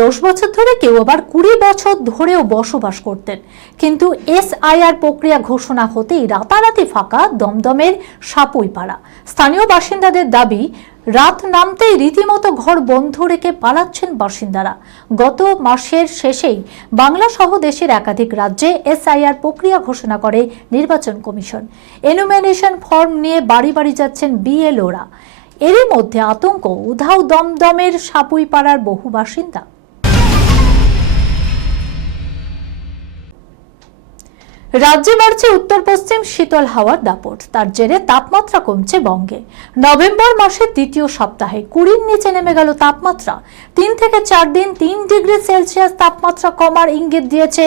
দশ বছর ধরে কেউ আবার কুড়ি বছর ধরেও বসবাস করতেন। কিন্তু এসআইআর প্রক্রিয়া ঘোষণা হতেই রাতারাতি ফাঁকা দমদমের সাপুইপাড়া। স্থানীয় বাসিন্দাদের দাবি, রাত নামতেই রীতিমতো ঘর বন্ধ রেখে পালাচ্ছেন বাসিন্দারা। গত মাসের শেষেই বাংলা সহ দেশের একাধিক রাজ্যে এসআইআর প্রক্রিয়া ঘোষণা করে নির্বাচন কমিশন। এনুমিনেশন ফর্ম নিয়ে বাড়ি বাড়ি যাচ্ছেন বিএলওরা। এরই মধ্যে আতঙ্ক, উধাও দমদমের সাপুইপাড়ার বহু বাসিন্দা। রাজ্যে বাড়ছে উত্তর পশ্চিম শীতল হাওয়ার দাপট। তার জেরে তাপমাত্রা কমছে বঙ্গে। নভেম্বর মাসের দ্বিতীয় সপ্তাহে কুড়ির নিচে নেমে গেল তাপমাত্রা। তিন থেকে চার দিন তিন ডিগ্রি সেলসিয়াস তাপমাত্রা কমার ইঙ্গিত দিয়েছে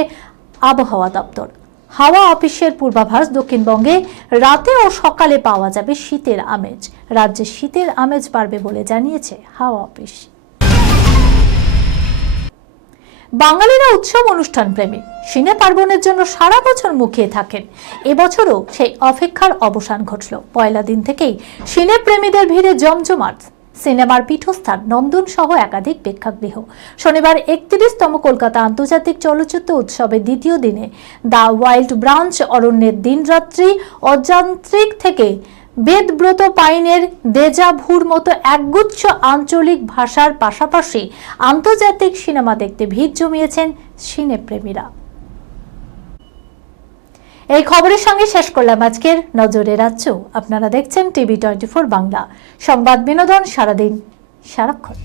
আবহাওয়া দপ্তর। হাওয়া অফিসের পূর্বাভাস দক্ষিণবঙ্গে রাতে ও সকালে পাওয়া যাবে শীতের আমেজ। রাজ্যে শীতের আমেজ বাড়বে বলে জানিয়েছে হাওয়া অফিস। বাঙালিরা উৎসব অনুষ্ঠান প্রেমী। সিনে পার্বণের জন্য সারা বছর মুখিয়ে থাকেন। এবছরও সেই অপেক্ষার অবসান ঘটল। পয়লা দিন থেকেই সিনে প্রেমীদের ভিড়ে জমজমাট। সিনেমার পীঠস্থান নন্দন সহ একাধিক প্রেক্ষাগৃহ। শনিবার একত্রিশতম কলকাতা আন্তর্জাতিক চলচ্চিত্র উৎসবের দ্বিতীয় দিনে দ্য ওয়াইল্ড ব্রাঞ্চ অরণ্যের দিনরাত্রি অযান্ত্রিক থেকে বেদব্রত পাইনের দেজাভুর মতো একগুচ্ছ আঞ্চলিক ভাষার পাশাপাশি আন্তর্জাতিক সিনেমা দেখতে ভিড় জমিয়েছেন সিনেপ্রেমীরা। এই খবরের সঙ্গে শেষ করলাম আজকের নজরে রাজ্য। আপনারা দেখছেন টিভি টোয়েন্টি বাংলা। সংবাদ বিনোদন সারাদিন সারাক্ষণ।